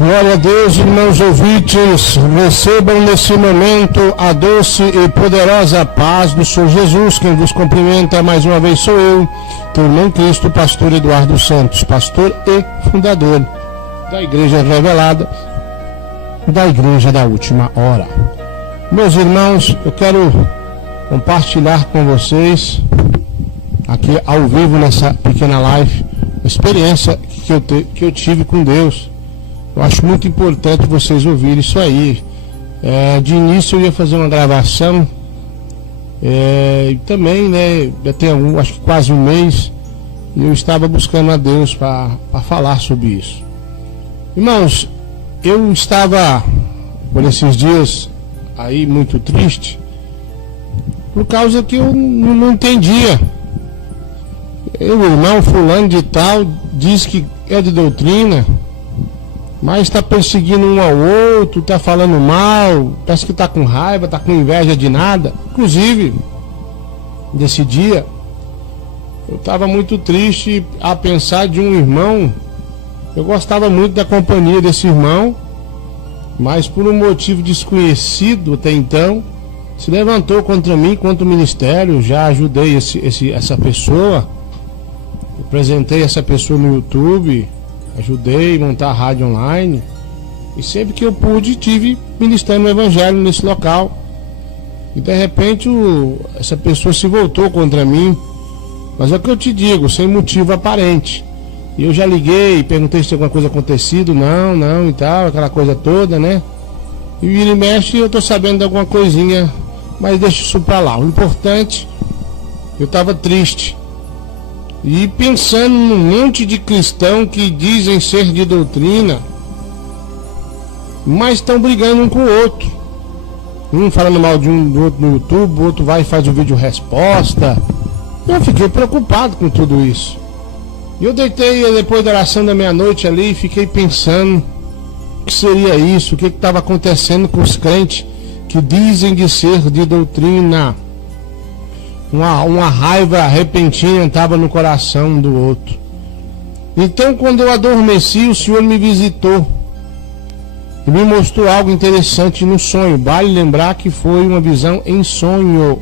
Glória a Deus, irmãos ouvintes, recebam nesse momento a doce e poderosa paz do Senhor Jesus. Quem vos cumprimenta mais uma vez sou eu, teu irmão em Cristo, pastor Eduardo Santos, pastor e fundador da Igreja Revelada, da Igreja da Última Hora. Meus irmãos, eu quero compartilhar com vocês, aqui ao vivo nessa pequena live, uma experiência que eu tive com Deus. Eu acho muito importante vocês ouvirem isso aí. De início eu ia fazer uma gravação, e também, né, já tem acho que quase um mês, e eu estava buscando a Deus para falar sobre isso. Irmãos, eu estava por esses dias aí muito triste, por causa que eu não entendia. O irmão fulano de tal diz que é de doutrina, mas está perseguindo um ao outro, está falando mal, parece que está com raiva, está com inveja de nada. Inclusive, nesse dia, eu estava muito triste a pensar de um irmão. Eu gostava muito da companhia desse irmão, mas por um motivo desconhecido até então, se levantou contra mim, contra o ministério. Já ajudei essa pessoa, apresentei essa pessoa no YouTube, ajudei a montar a rádio online, e sempre que eu pude tive ministrando o evangelho nesse local. E de repente essa pessoa se voltou contra mim, mas é o que eu te digo, sem motivo aparente. E eu já liguei, perguntei se alguma coisa acontecido, não e tal, aquela coisa toda, né? E vira e mexe, eu tô sabendo de alguma coisinha, mas deixa isso pra lá. O importante, eu tava triste e pensando num monte de cristão que dizem ser de doutrina, mas estão brigando um com o outro. Um falando mal de um do outro no YouTube, o outro vai e faz o vídeo resposta. Eu fiquei preocupado com tudo isso. E eu deitei depois da oração da meia-noite ali e fiquei pensando o que seria isso, o que estava acontecendo com os crentes que dizem de ser de doutrina. Uma raiva repentina estava no coração do outro. Então, quando eu adormeci, o Senhor me visitou e me mostrou algo interessante no sonho. Vale lembrar que foi uma visão em sonho.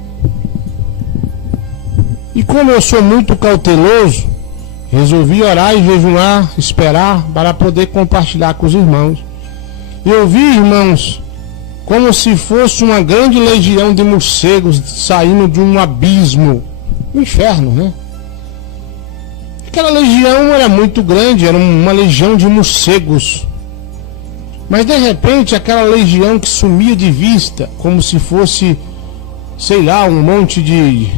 E como eu sou muito cauteloso, resolvi orar e jejuar, esperar para poder compartilhar com os irmãos. E eu vi, irmãos, como se fosse uma grande legião de morcegos saindo de um abismo, um inferno, né? Aquela legião era muito grande, era uma legião de morcegos. Mas de repente aquela legião que sumia de vista, como se fosse, sei lá, um monte de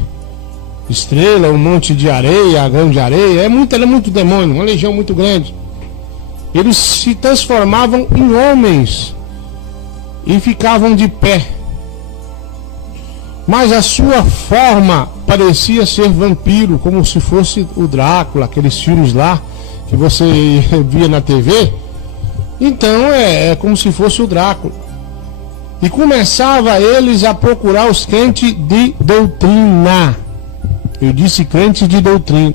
estrela, um monte de areia, grão de areia, era muito demônio, uma legião muito grande. Eles se transformavam em homens e ficavam de pé, mas a sua forma parecia ser vampiro, como se fosse o Drácula, aqueles filmes lá que você via na TV. Então é como se fosse o Drácula. E começava eles a procurar os crentes de doutrina. Eu disse crentes de doutrina.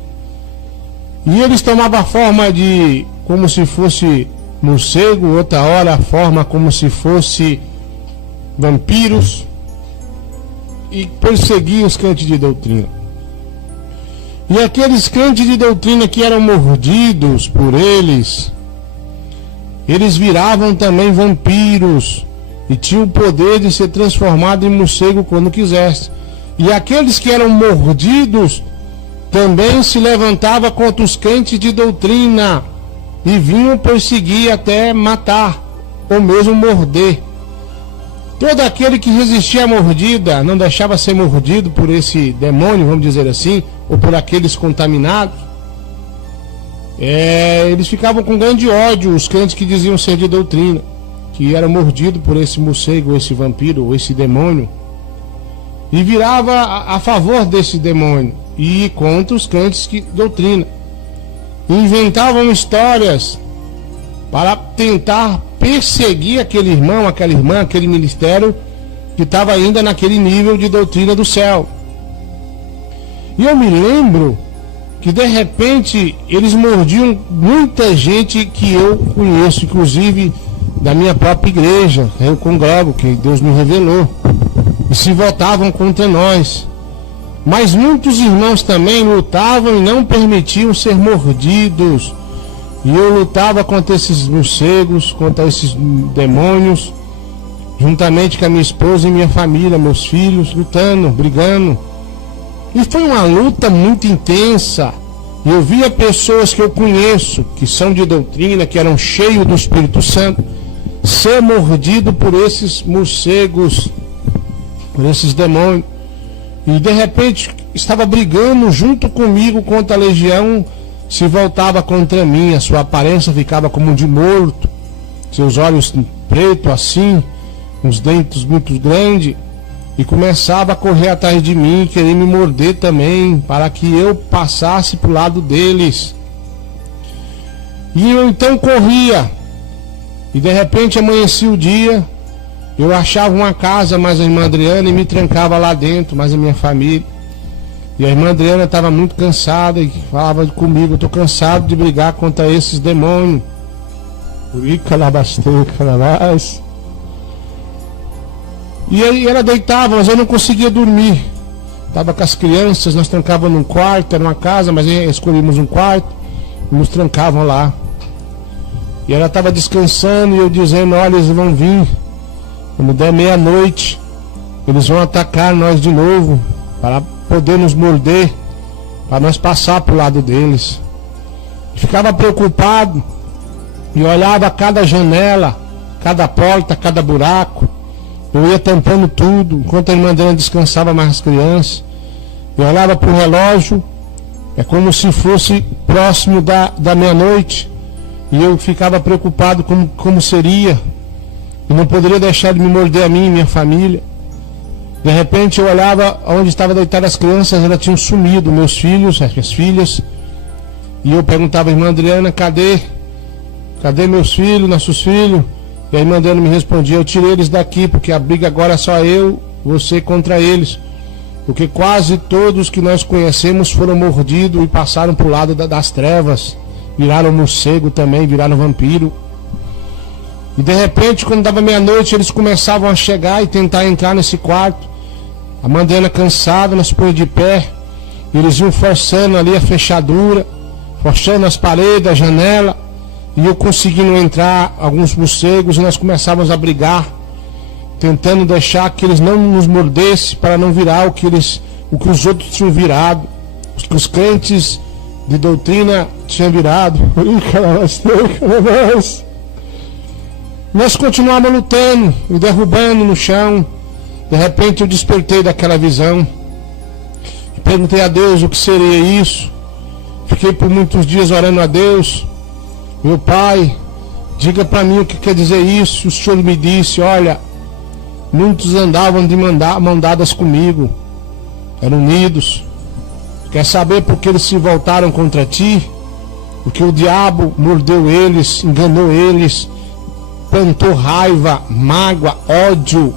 E eles tomavam a forma de como se fosse morcego, outra hora a forma como se fosse vampiros, e perseguiam os crentes de doutrina. E aqueles crentes de doutrina que eram mordidos por eles viravam também vampiros e tinham o poder de ser transformado em morcego quando quisesse. E aqueles que eram mordidos também se levantavam contra os crentes de doutrina e vinham perseguir até matar, ou mesmo morder. Todo aquele que resistia à mordida, não deixava ser mordido por esse demônio, vamos dizer assim, ou por aqueles contaminados, eles ficavam com grande ódio, os crentes que diziam ser de doutrina, que eram mordidos por esse morcego, ou esse vampiro, ou esse demônio, e virava a favor desse demônio e contra os crentes de doutrina. Inventavam histórias para tentar perseguir aquele irmão, aquela irmã, aquele ministério que estava ainda naquele nível de doutrina do céu. E eu me lembro que de repente eles mordiam muita gente que eu conheço, inclusive da minha própria igreja, eu congrego, que Deus me revelou, e se voltavam contra nós. Mas muitos irmãos também lutavam e não permitiam ser mordidos. E eu lutava contra esses morcegos, contra esses demônios, juntamente com a minha esposa e minha família, meus filhos, lutando, brigando. E foi uma luta muito intensa. Eu via pessoas que eu conheço, que são de doutrina, que eram cheios do Espírito Santo, ser mordido por esses morcegos, por esses demônios. E de repente estava brigando junto comigo contra a legião, se voltava contra mim, a sua aparência ficava como de morto, seus olhos pretos assim, os dentes muito grandes, e começava a correr atrás de mim, querer me morder também, para que eu passasse para o lado deles. E eu então corria, e de repente amanhecia o dia, eu achava uma casa, mais a irmã Adriana, e me trancava lá dentro, mais a minha família. E a irmã Adriana estava muito cansada e falava comigo: eu estou cansado de brigar contra esses demônios. E aí ela deitava, mas eu não conseguia dormir. Estava com as crianças, nós trancávamos num quarto, era uma casa, mas escolhemos um quarto, e nos trancavam lá. E ela estava descansando e eu dizendo: olha, eles vão vir, quando der meia-noite, eles vão atacar nós de novo, para poder nos morder, para nós passar para o lado deles. Ficava preocupado e olhava cada janela, cada porta, cada buraco. Eu ia tampando tudo, enquanto a irmã Adriana descansava mais as crianças. Eu olhava para o relógio, é como se fosse próximo da meia-noite, e eu ficava preocupado como seria, e não poderia deixar de me morder a mim e minha família. De repente eu olhava onde estava deitada as crianças, elas tinham sumido, meus filhos, as minhas filhas, e eu perguntava à irmã Adriana: cadê meus filhos, nossos filhos? E a irmã Adriana me respondia: eu tirei eles daqui, porque a briga agora é só eu, você contra eles, porque quase todos que nós conhecemos foram mordidos e passaram para o lado das trevas, viraram morcego também, viraram vampiro. E de repente, quando dava meia-noite, eles começavam a chegar e tentar entrar nesse quarto. A irmã Adriana cansada, nós põe de pé, e eles iam forçando ali a fechadura, forçando as paredes, a janela, e eu conseguindo entrar, alguns morcegos, e nós começávamos a brigar, tentando deixar que eles não nos mordessem, para não virar o que os outros tinham virado, o que os crentes de doutrina tinham virado. Nós continuávamos lutando e derrubando no chão. De repente eu despertei daquela visão e perguntei a Deus o que seria isso. Fiquei por muitos dias orando a Deus: meu Pai, diga para mim o que quer dizer isso. O Senhor me disse: olha, muitos andavam de mão dadas comigo, eram unidos. Quer saber por que eles se voltaram contra ti? Porque o diabo mordeu eles, enganou eles, plantou raiva, mágoa, ódio,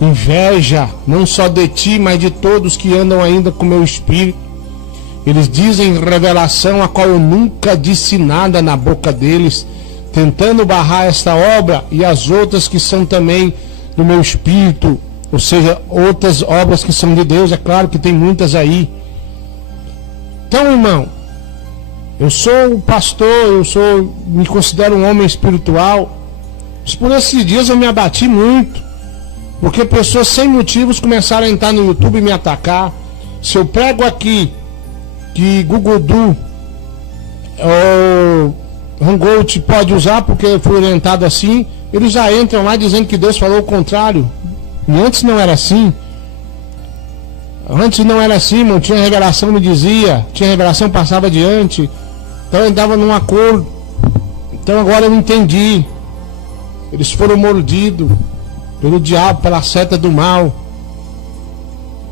inveja, não só de ti, mas de todos que andam ainda com meu espírito. Eles dizem revelação a qual eu nunca disse nada na boca deles, tentando barrar esta obra e as outras que são também do meu espírito, ou seja, outras obras que são de Deus. É claro que tem muitas aí. Então, irmão, eu sou pastor, me considero um homem espiritual, mas por esses dias eu me abati muito, porque pessoas sem motivos começaram a entrar no YouTube e me atacar. Se eu prego aqui que Gugudu ou Rangout pode usar porque eu fui orientado assim, eles já entram lá dizendo que Deus falou o contrário. E antes não era assim. Antes não era assim, irmão. Tinha revelação, me dizia, tinha revelação, passava adiante. Então eu andava num acordo. Então agora eu entendi. Eles foram mordidos pelo diabo, pela seta do mal.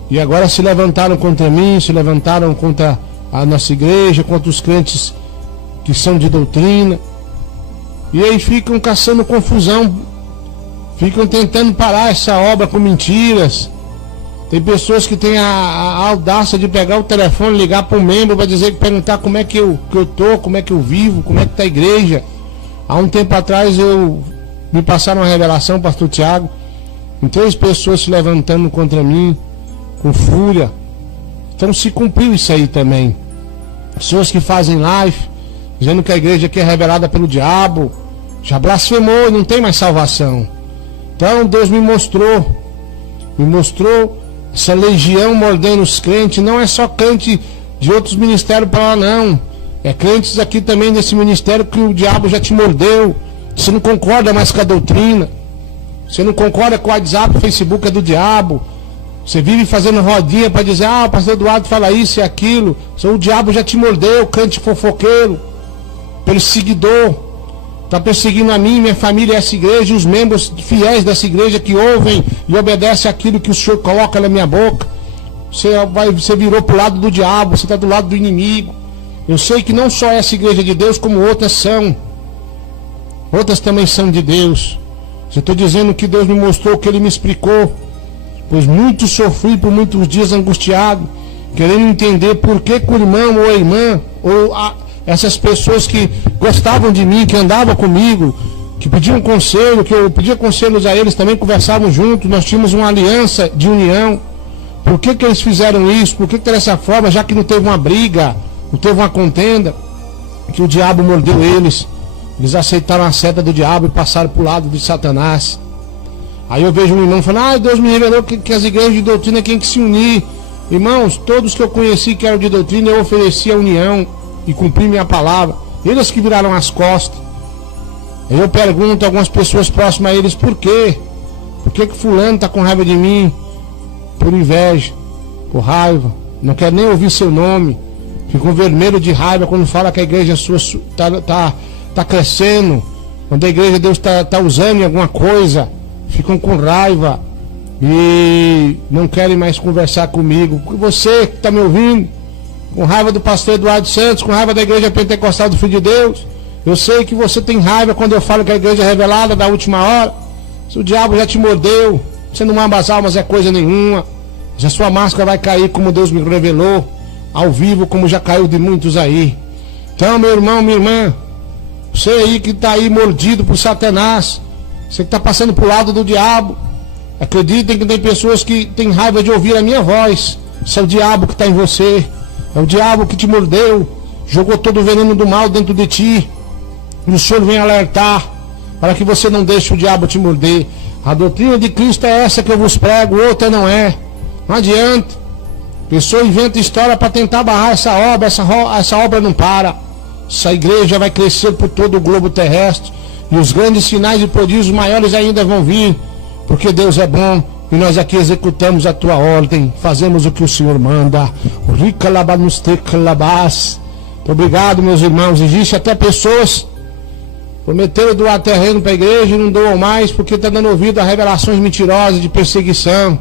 E agora se levantaram contra mim, se levantaram contra a nossa igreja, contra os crentes que são de doutrina. E aí ficam caçando confusão, ficam tentando parar essa obra com mentiras. Tem pessoas que têm a audácia de pegar o telefone, ligar para um membro para dizer, perguntar como é que eu tô, como é que eu vivo, como é que está a igreja. Há um tempo atrás me passaram uma revelação, pastor Tiago, em 3 pessoas se levantando contra mim, com fúria. Então se cumpriu isso aí também. Pessoas que fazem live, dizendo que a igreja aqui é revelada pelo diabo, já blasfemou e não tem mais salvação. Então Deus me mostrou essa legião mordendo os crentes. Não é só crente de outros ministérios para lá, não. É crentes aqui também nesse ministério que o diabo já te mordeu. Você não concorda mais com a doutrina. Você não concorda com o WhatsApp, o Facebook é do diabo. Você vive fazendo rodinha para dizer, o pastor Eduardo fala isso e aquilo. O diabo já te mordeu, crente fofoqueiro, perseguidor. Está perseguindo a mim, minha família, essa igreja, e os membros fiéis dessa igreja que ouvem e obedecem aquilo que o Senhor coloca na minha boca. Você virou para o lado do diabo, você está do lado do inimigo. Eu sei que não só essa igreja de Deus, como outras são. Outras também são de Deus. Eu estou dizendo que Deus me mostrou, que Ele me explicou. Pois muito sofri por muitos dias angustiado, querendo entender por que o irmão ou a irmã, essas pessoas que gostavam de mim, que andavam comigo, que pediam conselho, que eu pedia conselhos a eles, também conversavam juntos, nós tínhamos uma aliança de união. Por que eles fizeram isso? Por que dessa forma, já que não teve uma briga, não teve uma contenda, que o diabo mordeu eles? Eles aceitaram a seta do diabo e passaram para o lado de Satanás. Aí eu vejo um irmão falando, Deus me revelou que as igrejas de doutrina têm que se unir. Irmãos, todos que eu conheci que eram de doutrina, eu ofereci a união e cumpri minha palavra. Eles que viraram as costas. Aí eu pergunto a algumas pessoas próximas a eles, por quê? Por que fulano está com raiva de mim? Por inveja, por raiva, não quer nem ouvir seu nome. Ficam vermelho de raiva quando fala que a igreja sua está crescendo. Quando a igreja de Deus está usando em alguma coisa, ficam com raiva e não querem mais conversar comigo. Você que está me ouvindo, com raiva do pastor Eduardo Santos, com raiva da igreja pentecostal do Filho de Deus, eu sei que você tem raiva quando eu falo que a igreja é revelada da última hora. Se o diabo já te mordeu, você não ama as almas é coisa nenhuma. Já sua máscara vai cair como Deus me revelou, ao vivo, como já caiu de muitos aí. Então, meu irmão, minha irmã, você aí que está aí mordido por Satanás, você que está passando para o lado do diabo, acreditem que tem pessoas que têm raiva de ouvir a minha voz. Isso é o diabo que está em você. É o diabo que te mordeu, jogou todo o veneno do mal dentro de ti. E o Senhor vem alertar para que você não deixe o diabo te morder. A doutrina de Cristo é essa que eu vos prego, outra não é. Não adianta. A pessoa inventa história para tentar barrar essa obra. Essa obra não para. Essa igreja vai crescer por todo o globo terrestre. E os grandes sinais e prodígios maiores ainda vão vir. Porque Deus é bom. E nós aqui executamos a tua ordem. Fazemos o que o Senhor manda. Obrigado, meus irmãos. Existe até pessoas prometeram doar terreno para a igreja e não doam mais porque está dando ouvido a revelações mentirosas de perseguição.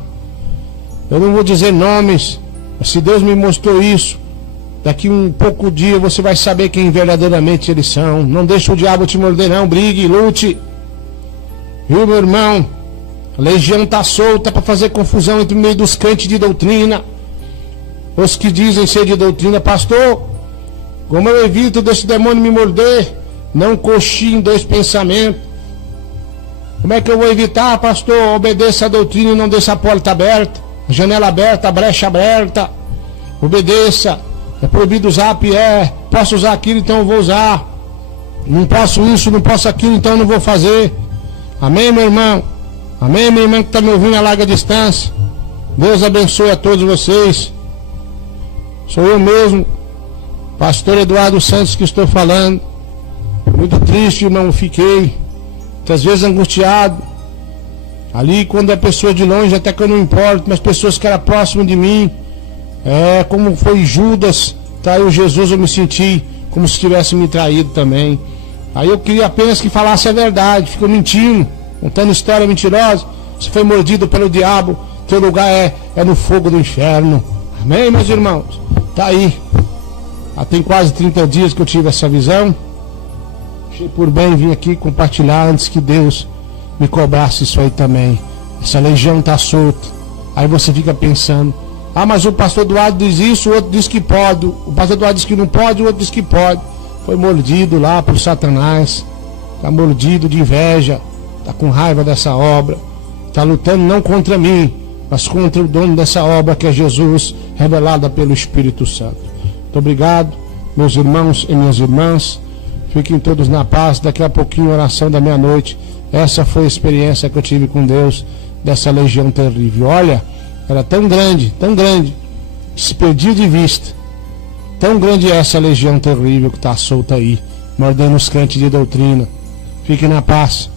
Eu não vou dizer nomes, mas se Deus me mostrou isso, daqui um pouco dia você vai saber quem verdadeiramente eles são. Não deixe o diabo te morder não, brigue, lute. Viu, meu irmão? A legião está solta para fazer confusão entre o meio dos crentes de doutrina. Os que dizem ser de doutrina, pastor, como eu evito desse demônio me morder? Não coxie em 2 pensamentos. Como é que eu vou evitar, pastor? Obedeça a doutrina e não deixe a porta aberta, a janela aberta, a brecha aberta. Obedeça. É proibido usar posso usar aquilo, então eu vou usar. Não posso isso, não posso aquilo, então eu não vou fazer. Amém, meu irmão? Amém, minha irmã que está me ouvindo a larga distância? Deus abençoe a todos vocês. Sou eu mesmo, pastor Eduardo Santos, que estou falando. Muito triste, irmão, fiquei muitas vezes angustiado. Ali quando é pessoa de longe, até que eu não importo, mas pessoas que eram próximas de mim, como foi Judas, traiu Jesus, eu me senti como se tivesse me traído também. Aí eu queria apenas que falasse a verdade, ficou mentindo, contando história mentirosa. Você foi mordido pelo diabo, teu lugar é no fogo do inferno. Amém, meus irmãos? Tá aí. Tem quase 30 dias que eu tive essa visão. Achei por bem vir aqui compartilhar antes que Deus me cobrasse isso aí também. Essa legião está solta. Aí você fica pensando, ah, mas o pastor Eduardo diz isso, o outro diz que pode, o pastor Eduardo diz que não pode, o outro diz que pode. Foi mordido lá por Satanás, está mordido de inveja, está com raiva dessa obra, está lutando não contra mim, mas contra o dono dessa obra, que é Jesus, revelada pelo Espírito Santo. Muito obrigado, meus irmãos e minhas irmãs. Fiquem todos na paz. Daqui a pouquinho, oração da meia-noite. Essa foi a experiência que eu tive com Deus, dessa legião terrível. Olha, era tão grande, se perdia de vista. Tão grande é essa legião terrível que está solta aí, mordendo os crentes de doutrina. Fiquem na paz.